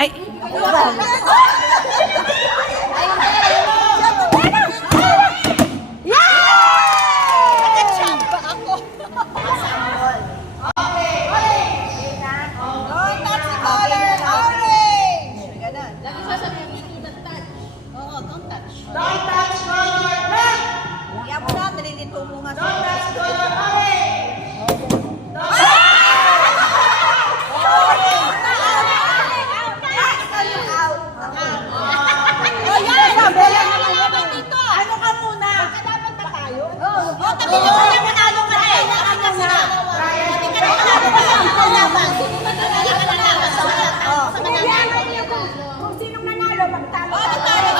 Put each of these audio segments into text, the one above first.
Ay! Don't touch color red. Kaya mo na, nalilito mo nga. Don't touch color orange. Ano ka muna? Dapat na tayo? Oo, tabi mo na manalo ka na. Hindi ka na manalo kung sinong nanalo, magtalo tayo.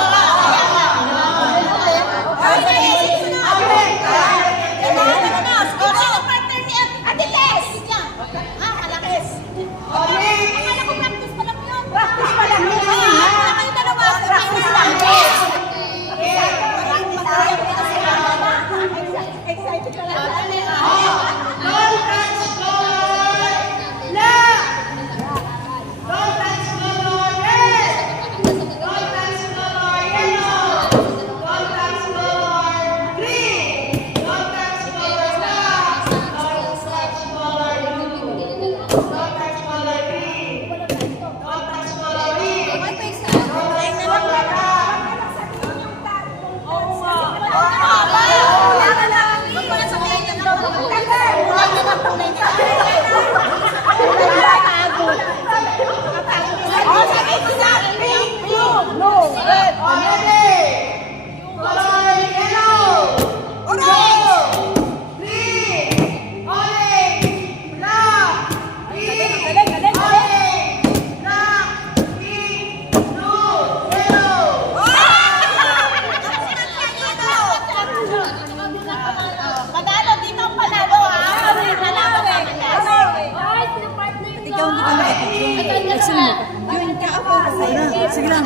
Sige lang.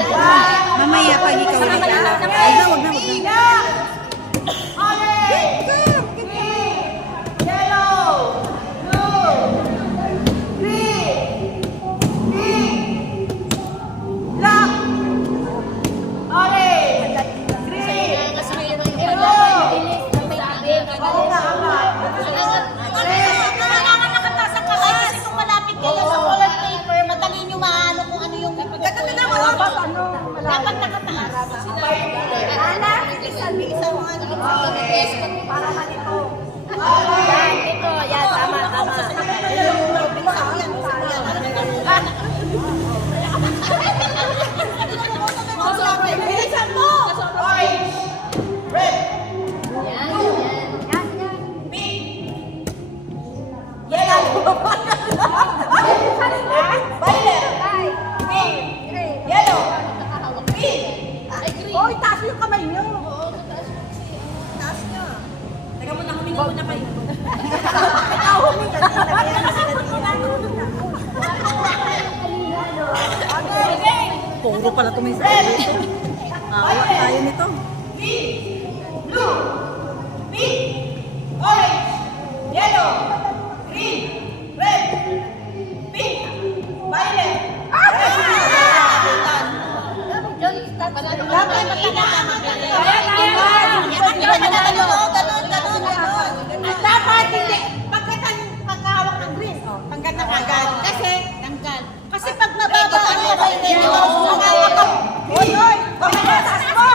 Mamaya pag ikaw na. Ay, wag na. Dapat nakataas. Bilisan mo nga. Para malito. Ito, yan, tama. Bilisan mo! Orange. Red. Pink. Yellow. Violet. Pink. Yellow. Hoy, taas yung kamay niyo. Oo, taas niya. Teka muna, huminga muna kayo. Ikaw huminga. Puro pala tumisip dito. Awa tayo nito. Green. Blue. Pink. Orange. Yellow. Green. Red. Pink. Violet. Dapat hindi. Pagkahawak ng green, tanggal na kagad. Kasi pag nababaan mo, hoy! Taas mo!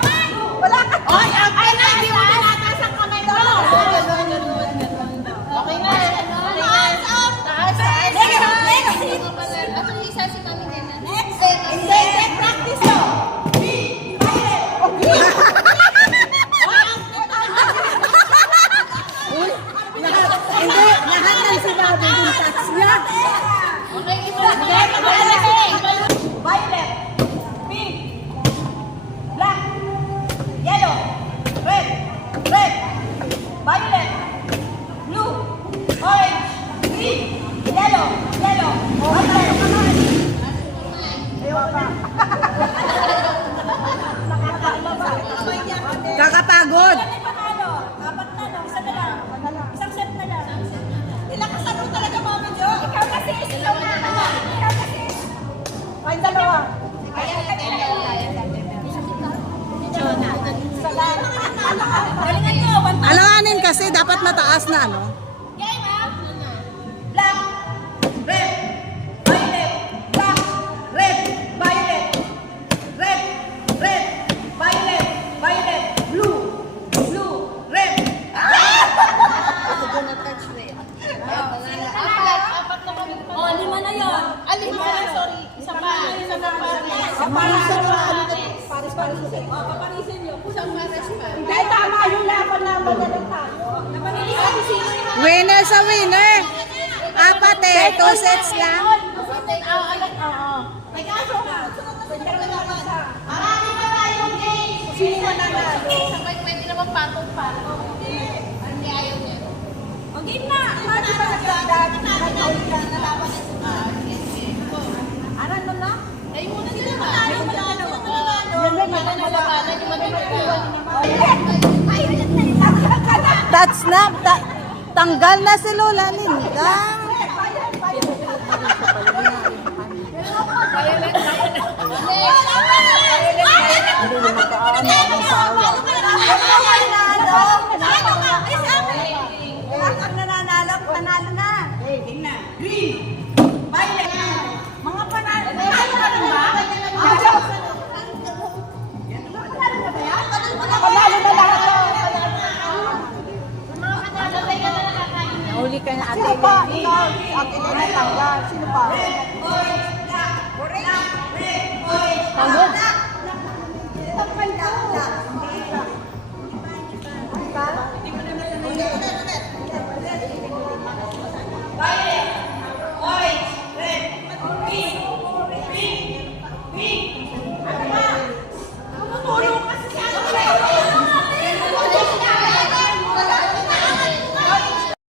Wala ka! Hoy! Ay na! Hindi mo tinataas ang kamay mo! Okay na! Taas up! Taas! Next! Hindi! Practice mo! Hindi, lahat ng sinabi yung touch niya. Violet. Pink. Black. Yellow. Red. Red. Violet. Blue. Orange. Green. Yellow. Yellow. Violet. Kakapagod. Isa na lang. Isang set na lang. Ilakas mo talaga, Mami Jo. Ikaw kasi. Ikaw kasi. dalawa. Galingan nyo, banta. Alanganin kasi, dapat mataas na, no? Game, ha? Black, red, violet, black, red, violet, red, red, violet, violet, blue, blue, red. Oh, 5 na yun. Alin mo na, sorry. Isa pa. Paparisin nyo. Isang pares pa. Dahil tama yung laban naman na lang tayo. Napamili. Winner sa winner. Apat eh, 2 sets lang. Marami pa tayong games. Sino mananalo? Sabay pwede naman patong-patong. Hindi ayaw niya. O, game na. Ano ba nagdadaan? Nalaban na sa Ano na? Ay, muna sila manalo. That's na, tanggal na si Lola Linda. Ano